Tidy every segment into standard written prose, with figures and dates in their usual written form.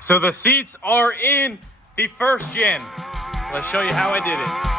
So the seats are in the first gen. Let's show you how I did it.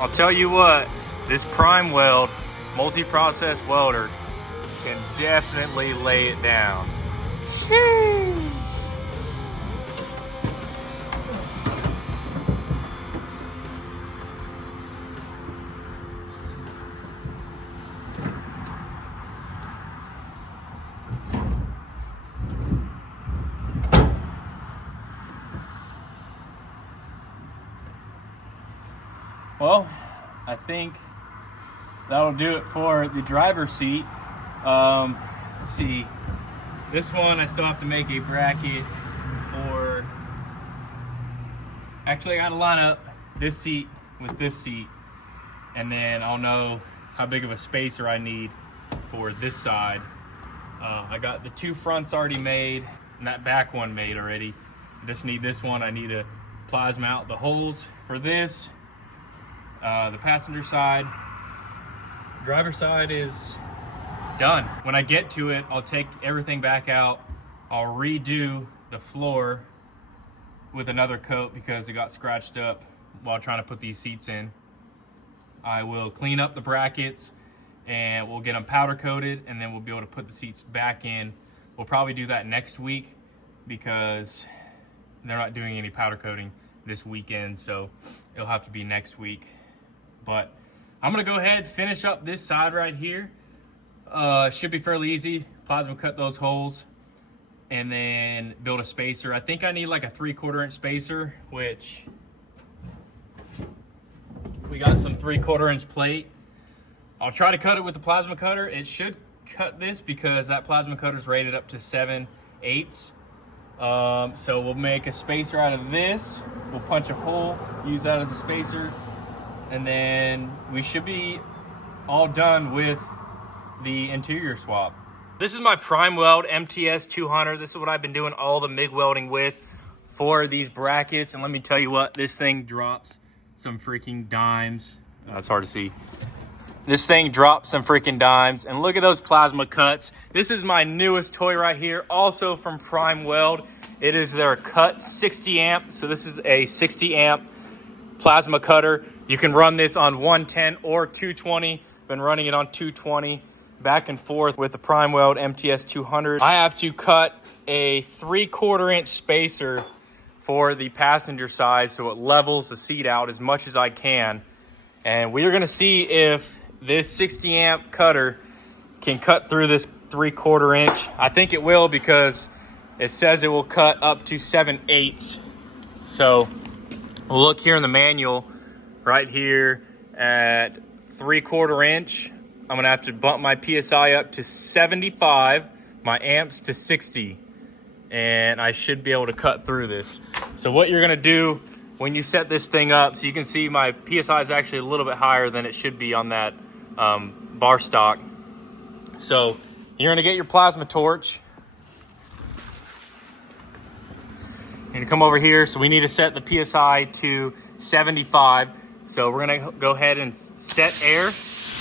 I'll tell you what, this PrimeWeld multi-process welder can definitely lay it down. Sheesh. Well, I think that'll do it for the driver's seat. Let's see. This one I still have to make a bracket for. Actually, I gotta line up this seat with this seat, and then I'll know how big of a spacer I need for this side. I got the two fronts already made, and that back one made already. I just need this one. I need to plasma out the holes for this. The passenger side, driver side is done. When I get to it, I'll take everything back out. I'll redo the floor with another coat because it got scratched up while trying to put these seats in. I will clean up the brackets and we'll get them powder coated, and then we'll be able to put the seats back in. We'll probably do that next week because they're not doing any powder coating this weekend, so it'll have to be next week. But I'm gonna go ahead and finish up this side right here. Should be fairly easy. Plasma cut those holes and then build a spacer. I think I need like a 3/4 inch spacer, which we got some 3/4 inch plate. I'll try to cut it with the plasma cutter. It should cut this because that plasma cutter is rated up to 7/8. So we'll make a spacer out of this. We'll punch a hole, use that as a spacer, and then we should be all done with the interior swap. This is my PrimeWeld MTS 200. This is what I've been doing all the MIG welding with for these brackets. And let me tell you what, this thing drops some freaking dimes. That's hard to see. This thing drops some freaking dimes. And look at those plasma cuts. This is my newest toy right here, also from PrimeWeld. It is their cut 60 amp. So this is a 60 amp plasma cutter. You can run this on 110 or 220. Been running it on 220 back and forth with the PrimeWeld MTS 200. I have to cut a 3/4 inch spacer for the passenger side so it levels the seat out as much as I can. And we are gonna see if this 60 amp cutter can cut through this 3/4 inch. I think it will because it says it will cut up to 7/8. So we'll look here in the manual right here at 3/4 inch. I'm gonna have to bump my PSI up to 75, my amps to 60, and I should be able to cut through this. So what you're gonna do when you set this thing up, so you can see my PSI is actually a little bit higher than it should be on that bar stock. So you're gonna get your plasma torch. You're gonna come over here. So we need to set the PSI to 75. So we're gonna go ahead and set air.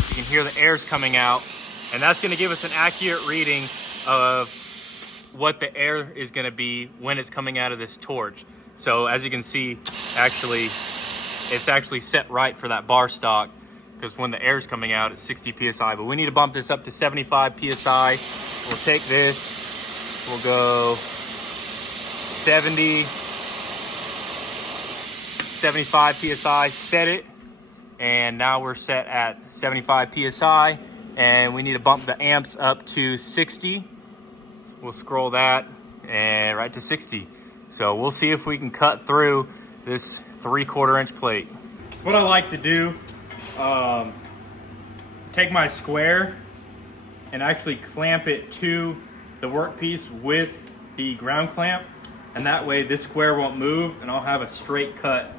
You can hear the air's coming out, and that's gonna give us an accurate reading of what the air is gonna be when it's coming out of this torch. So as you can see, it's actually set right for that bar stock, because when the air's coming out, it's 60 PSI, but we need to bump this up to 75 PSI. We'll take this, we'll go 70, 75 PSI, set it. And now we're set at 75 PSI, and we need to bump the amps up to 60. We'll scroll that and right to 60. So we'll see if we can cut through this 3/4 inch plate. What I like to do, take my square and actually clamp it to the workpiece with the ground clamp, and that way this square won't move, and I'll have a straight cut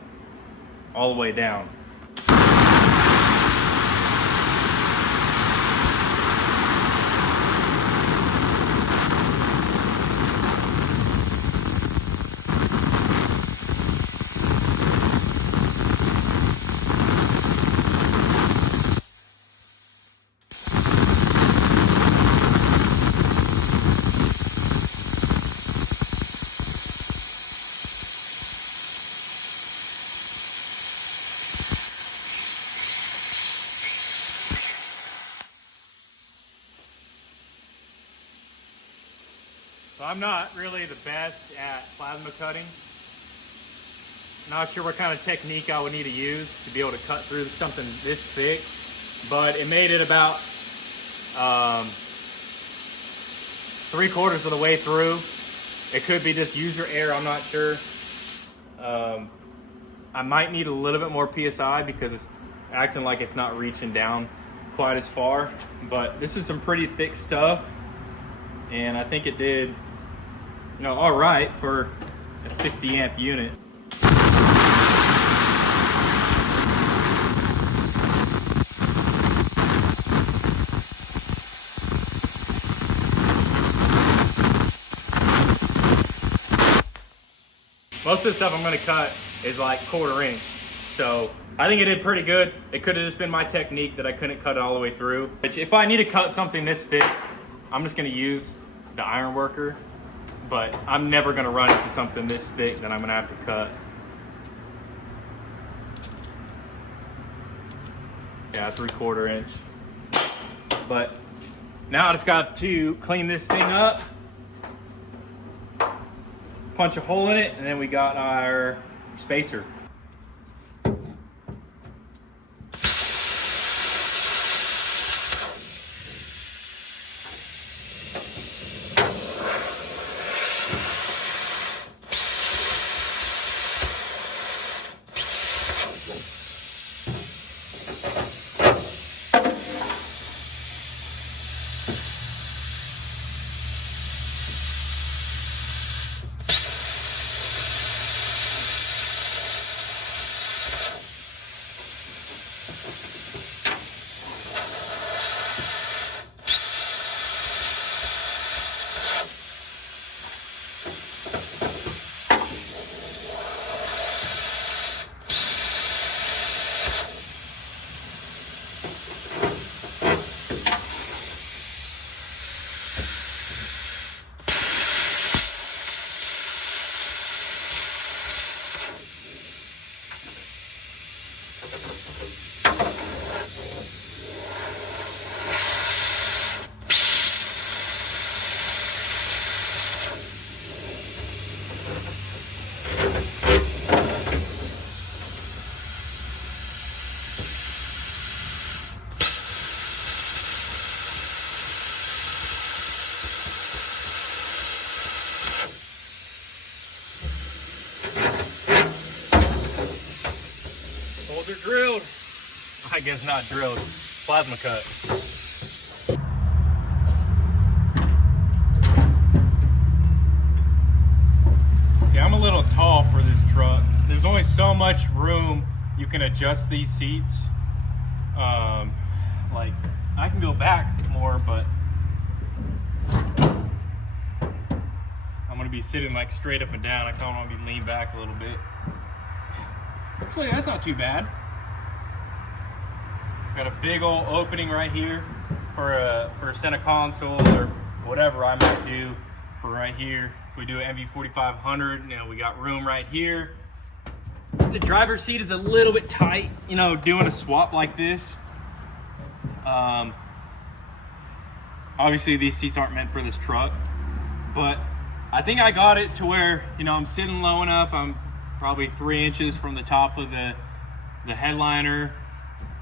all the way down. So I'm not really the best at plasma cutting. Not sure what kind of technique I would need to use to be able to cut through something this thick, but it made it about 3/4 of the way through. It could be just user error, I'm not sure. I might need a little bit more PSI because it's acting like it's not reaching down quite as far, but this is some pretty thick stuff, and I think it did, all right for a 60 amp unit. Most of the stuff I'm gonna cut is like 1/4 inch. So I think it did pretty good. It could have just been my technique that I couldn't cut it all the way through. If I need to cut something this thick, I'm just gonna use the iron worker, but I'm never gonna run into something this thick that I'm gonna have to cut. Yeah, 3/4 inch. But now I just got to clean this thing up, punch a hole in it, and then we got our spacer. Holes are drilled. I guess not drilled, plasma cut. Yeah, I'm a little tall for this truck. There's only so much room you can adjust these seats. Like, I can go back more, but I'm gonna be sitting like straight up and down. I kind of want to be leaned back a little bit. Actually, that's not too bad. Got a big old opening right here for a center console or whatever I might do for right here. If we do an MV4500, you know, we got room right here. The driver's seat is a little bit tight, you know, doing a swap like this. Obviously these seats aren't meant for this truck, but I think I got it to where, you know, I'm sitting low enough. I'm probably 3 inches from the top of the headliner.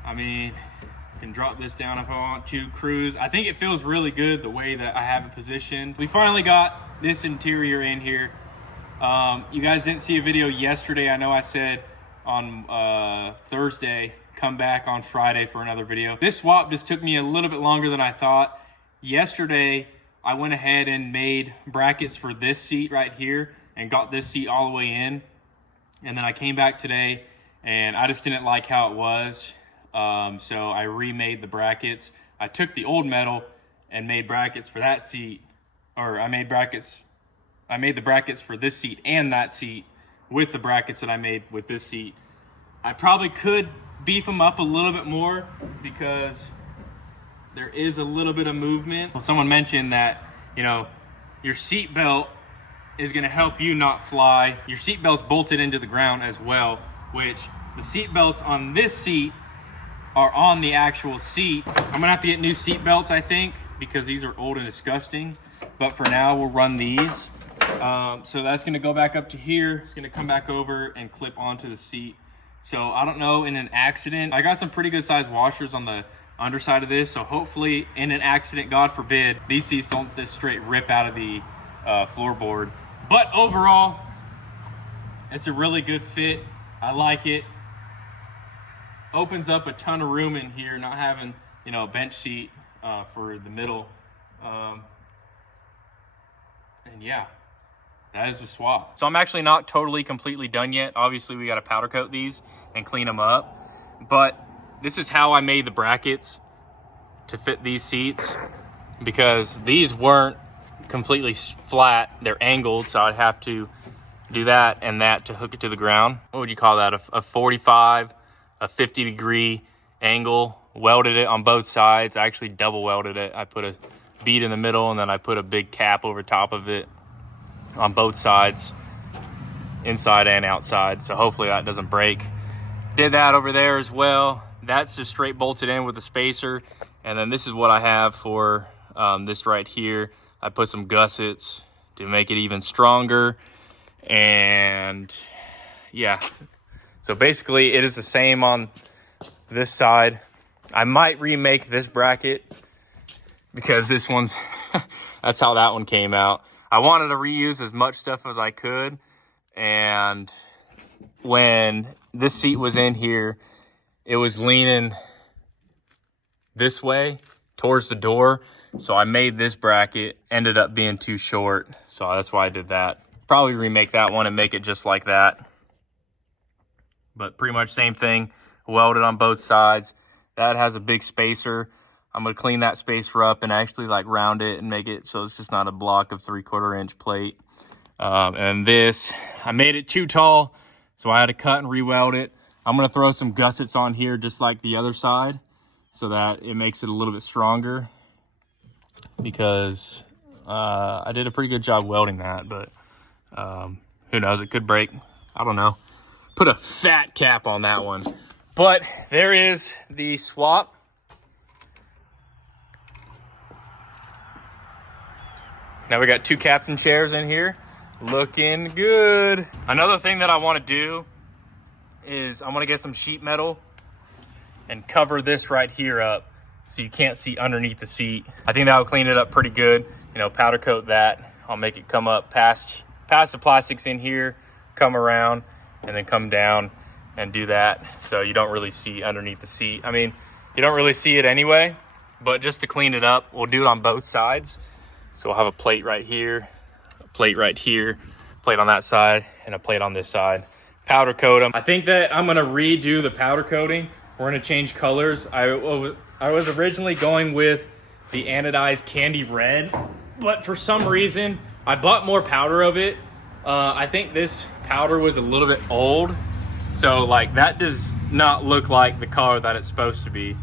I mean, I can drop this down if I want to, cruise. I think it feels really good the way that I have it positioned. We finally got this interior in here. You guys didn't see a video yesterday. I know I said on Thursday, come back on Friday for another video. This swap just took me a little bit longer than I thought. Yesterday, I went ahead and made brackets for this seat right here and got this seat all the way in. And then I came back today and I just didn't like how it was. So I remade the brackets. I took the old metal and made brackets for that seat, or I made the brackets for this seat and that seat with the brackets that I made with this seat. I probably could beef them up a little bit more because there is a little bit of movement. Well, someone mentioned that, you know, your seat belt is going to help you not fly. Your seat belt's bolted into the ground as well, which the seat belts on this seat are on the actual seat. I'm gonna have to get new seat belts, I think, because these are old and disgusting. But for now, we'll run these. So that's gonna go back up to here. It's gonna come back over and clip onto the seat. So I don't know, in an accident, I got some pretty good sized washers on the underside of this. So hopefully in an accident, God forbid, these seats don't just straight rip out of the floorboard. But overall, it's a really good fit. I like it. Opens up a ton of room in here, not having, you know, a bench seat for the middle. And yeah, that is the swap. So I'm actually not totally completely done yet. Obviously we got to powder coat these and clean them up, but this is how I made the brackets to fit these seats, because these weren't completely flat, they're angled, so I'd have to do that and that to hook it to the ground. What would you call that? A 45, a 50-degree angle. Welded it on both sides. I actually double welded it. I put a bead in the middle and then I put a big cap over top of it on both sides, inside and outside, so hopefully that doesn't break. Did that over there as well. That's just straight bolted in with a spacer. And then this is what I have for this right here. I put some gussets to make it even stronger. And yeah, so basically it is the same on this side. I might remake this bracket because this one's, that's how that one came out. I wanted to reuse as much stuff as I could. And when this seat was in here, it was leaning this way towards the door. So I made this bracket, ended up being too short. So that's why I did that. Probably remake that one and make it just like that. But pretty much same thing, welded on both sides. That has a big spacer. I'm gonna clean that spacer up and actually like round it and make it so it's just not a block of 3/4 inch plate. And this, I made it too tall, so I had to cut and re-weld it. I'm gonna throw some gussets on here just like the other side so that it makes it a little bit stronger, because I did a pretty good job welding that, but who knows, it could break. I don't know. Put a fat cap on that one. But there is the swap. Now we got 2 captain chairs in here. Looking good. Another thing that I want to do is I want to get some sheet metal and cover this right here up so you can't see underneath the seat. I think that will clean it up pretty good. You know, powder coat that. I'll make it come up past the plastics in here. come around and then come down and do that. So you don't really see underneath the seat. I mean, you don't really see it anyway, but just to clean it up, we'll do it on both sides. So we'll have a plate right here, a plate right here, plate on that side, and a plate on this side. Powder coat them. I think that I'm gonna redo the powder coating. We're gonna change colors. I was originally going with the anodized candy red, but for some reason, I bought more powder of it. I think this powder was a little bit old. So like that does not look like the color that it's supposed to be.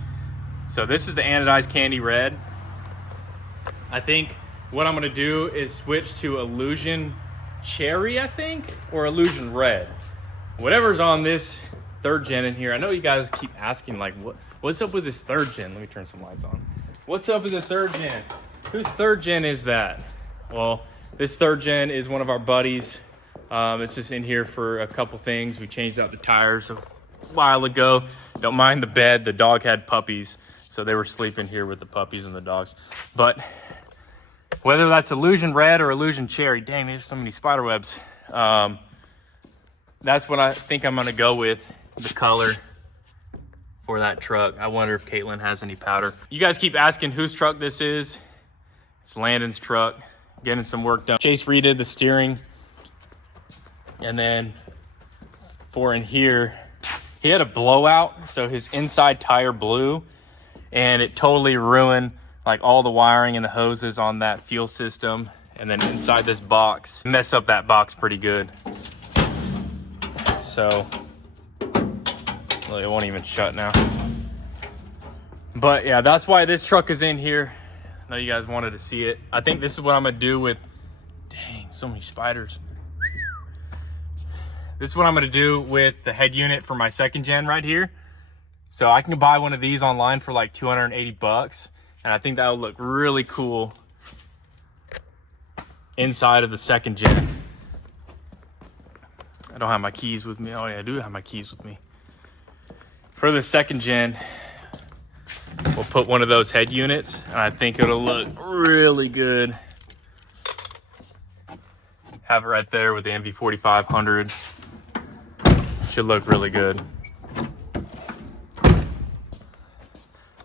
So this is the anodized candy red. I think what I'm gonna do is switch to Illusion Cherry, I think, or Illusion Red. Whatever's on this 3rd gen in here. I know you guys keep asking like, what's up with this 3rd gen? Let me turn some lights on. What's up with the 3rd gen? Whose 3rd gen is that? Well, this 3rd gen is one of our buddies. It's just in here for a couple things. We changed out the tires a while ago. Don't mind the bed. The dog had puppies, so they were sleeping here with the puppies and the dogs. But whether that's Illusion Red or Illusion Cherry, dang, there's so many spider webs. That's what I think I'm gonna go with, the color for that truck. I wonder if Caitlin has any powder. You guys keep asking whose truck this is. It's Landon's truck, getting some work done. Chase redid the steering. And then for in here, he had a blowout, so his inside tire blew, and it totally ruined like all the wiring and the hoses on that fuel system. And then inside this box, mess up that box pretty good. So, well, it won't even shut now. But yeah, that's why this truck is in here. I know you guys wanted to see it. I think this is what I'm gonna do with, dang, so many spiders. This is what I'm gonna do with the head unit for my 2nd gen right here. So I can buy one of these online for like 280 bucks. And I think that would look really cool inside of the 2nd gen. I don't have my keys with me. Oh yeah, I do have my keys with me. For the 2nd gen, we'll put one of those head units, and I think it'll look really good. Have it right there with the MV4500. Should look really good.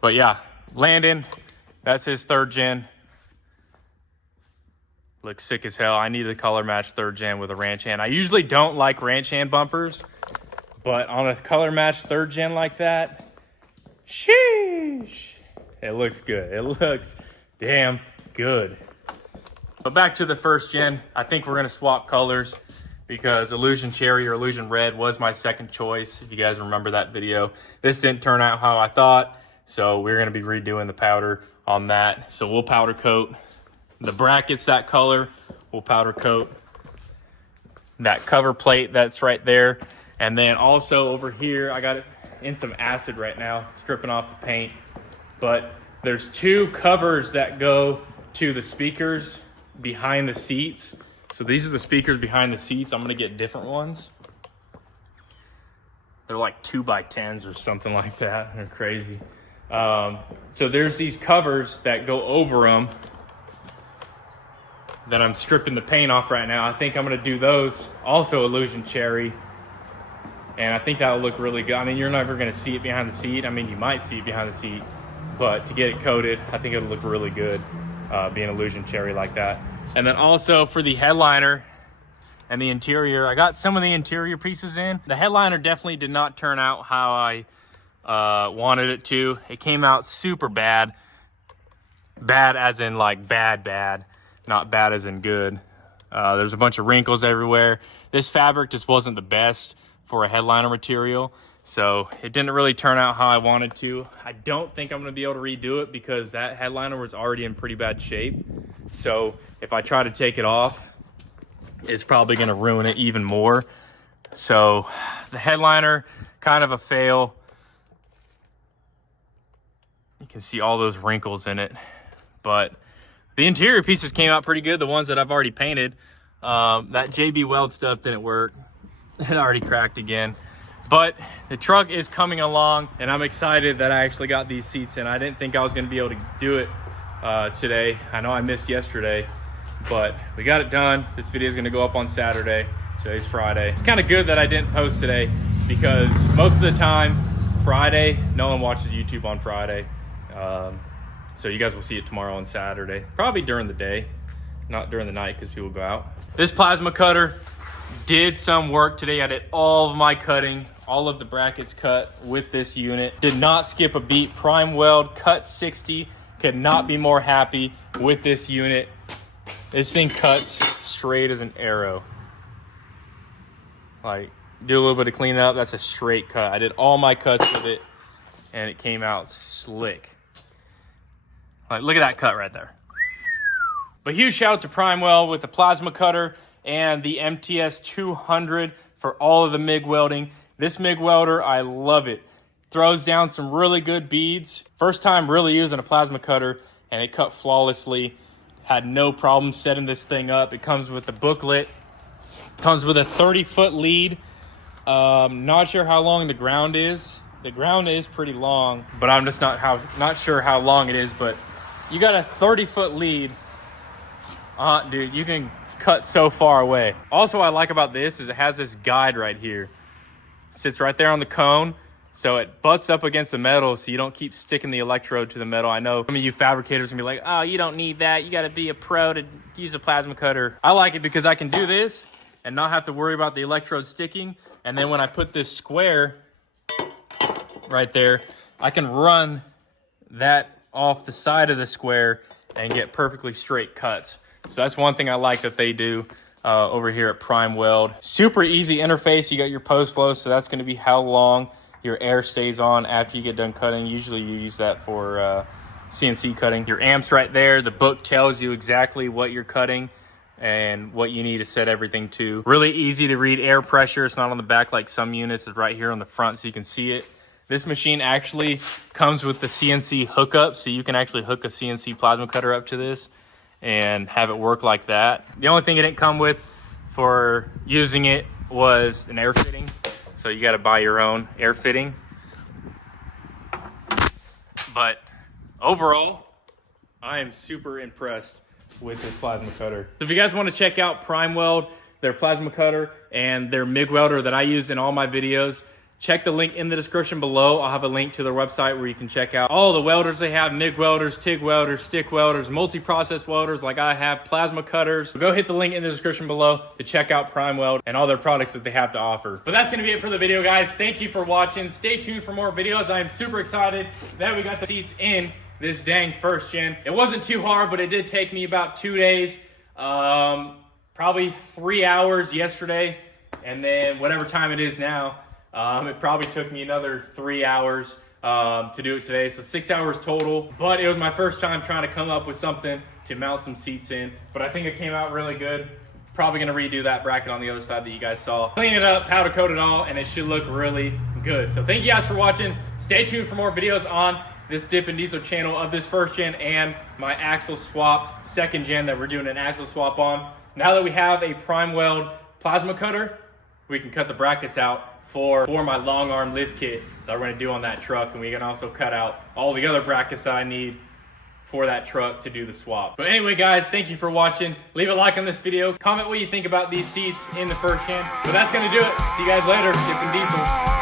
But yeah, Landon, that's his 3rd gen. Looks sick as hell. I need a color match 3rd gen with a ranch hand. I usually don't like ranch hand bumpers, but on a color match 3rd gen like that, sheesh, it looks good. It looks damn good. But back to the 1st gen, I think we're gonna swap colors because Illusion Cherry or Illusion Red was my 2nd choice. If you guys remember that video, this didn't turn out how I thought, so we're gonna be redoing the powder on that. So we'll powder coat the brackets that color. We'll powder coat that cover plate that's right there. And then also over here, I got it in some acid right now, stripping off the paint. But there's 2 covers that go to the speakers behind the seats. So these are the speakers behind the seats. I'm gonna get different ones. They're like 2x10s or something like that. They're crazy. So there's these covers that go over them that I'm stripping the paint off right now. I think I'm gonna do those, also Illusion Cherry. And I think that will look really good. I mean, you're never gonna see it behind the seat. I mean, you might see it behind the seat, but to get it coated, I think it'll look really good, being Illusion Cherry like that. And then also for the headliner and the interior, I got some of the interior pieces in. The headliner definitely did not turn out how I wanted it to. It came out super bad. Bad as in like bad. Not bad as in good. There's a bunch of wrinkles everywhere. This fabric just wasn't the best for a headliner material, so it didn't really turn out how I wanted to. I don't think I'm gonna be able to redo it because that headliner was already in pretty bad shape. So if I try to take it off, it's probably gonna ruin it even more. So the headliner, kind of a fail. You can see all those wrinkles in it, but the interior pieces came out pretty good, the ones that I've already painted. That JB Weld stuff didn't work. It already cracked again. But the truck is coming along, and I'm excited that I actually got these seats in. I didn't think I was gonna be able to do it today. I know I missed yesterday, but we got it done. This video is gonna go up on Saturday, Today's Friday. It's kind of good that I didn't post today because most of the time, Friday, no one watches YouTube on Friday. So you guys will see it tomorrow on Saturday. Probably during the day, not during the night because people go out. This plasma cutter did some work today. I did all of my cutting, all of the brackets cut with this unit. Did not skip a beat. PrimeWeld Cut 60. Could not be more happy with this unit. This thing cuts straight as an arrow. Like, do a little bit of cleaning up, that's a straight cut. I did all my cuts with it, and it came out slick. Like, look at that cut right there. But huge shout out to PrimeWeld with the plasma cutter and the MTS 200 for all of the MIG welding. This MIG welder, I love it. Throws down some really good beads. First time really using a plasma cutter, and it cut flawlessly. Had no problem setting this thing up. It comes with the booklet. Comes with a 30-foot lead. Not sure how long the ground is. The ground is pretty long, but I'm just not sure how long it is. But you got a 30-foot lead. Dude, you can cut so far away. Also, what I like about this is it has this guide right here. It sits right there on the cone. So it butts up against the metal so you don't keep sticking the electrode to the metal. I know some of you fabricators can be like, oh, you don't need that. You got to be a pro to use a plasma cutter. I like it because I can do this and not have to worry about the electrode sticking. And then when I put this square right there, I can run that off the side of the square and get perfectly straight cuts. So that's one thing I like that they do over here at PrimeWeld. Super easy interface. You got your post flow, so that's going to be how long your air stays on after you get done cutting. Usually you use that for CNC cutting. Your amps right there. The book tells you exactly what you're cutting and what you need to set everything to. Really easy to read air pressure. It's not on the back like some units. It's right here on the front so you can see it. This machine actually comes with the CNC hookup, so you can actually hook a CNC plasma cutter up to this and have it work like that. The only thing it didn't come with for using it was an air fitting. So you got to buy your own air fitting. But overall, I am super impressed with this plasma cutter. So if you guys want to check out PrimeWeld, their plasma cutter, and their MIG welder that I use in all my videos, check the link in the description below. I'll have a link to their website where you can check out all the welders they have: MIG welders, TIG welders, stick welders, multi-process welders like I have, plasma cutters. So go hit the link in the description below to check out PrimeWeld and all their products that they have to offer. But that's going to be it for the video, guys. Thank you for watching. Stay tuned for more videos. I am super excited that we got the seats in this dang first gen. It wasn't too hard, but it did take me about 2 days, probably 3 hours yesterday, and then whatever time it is now. It probably took me another 3 hours to do it today, so 6 hours total. But it was my first time trying to come up with something to mount some seats in. But I think it came out really good. Probably going to redo that bracket on the other side that you guys saw. Clean it up, powder coat it all, and it should look really good. So thank you guys for watching. Stay tuned for more videos on this Dippin Diesel channel of this first gen and my axle swapped second gen that we're doing an axle swap on. Now that we have a PrimeWeld plasma cutter, we can cut the brackets out for my long arm lift kit that we're going to do on that truck, and we can also cut out all the other brackets that I need for that truck to do the swap. But anyway, guys, thank you for watching. Leave a like on this video. Comment what you think about these seats in the first gen. But that's going to do it. See you guys later. Dippin Diesel.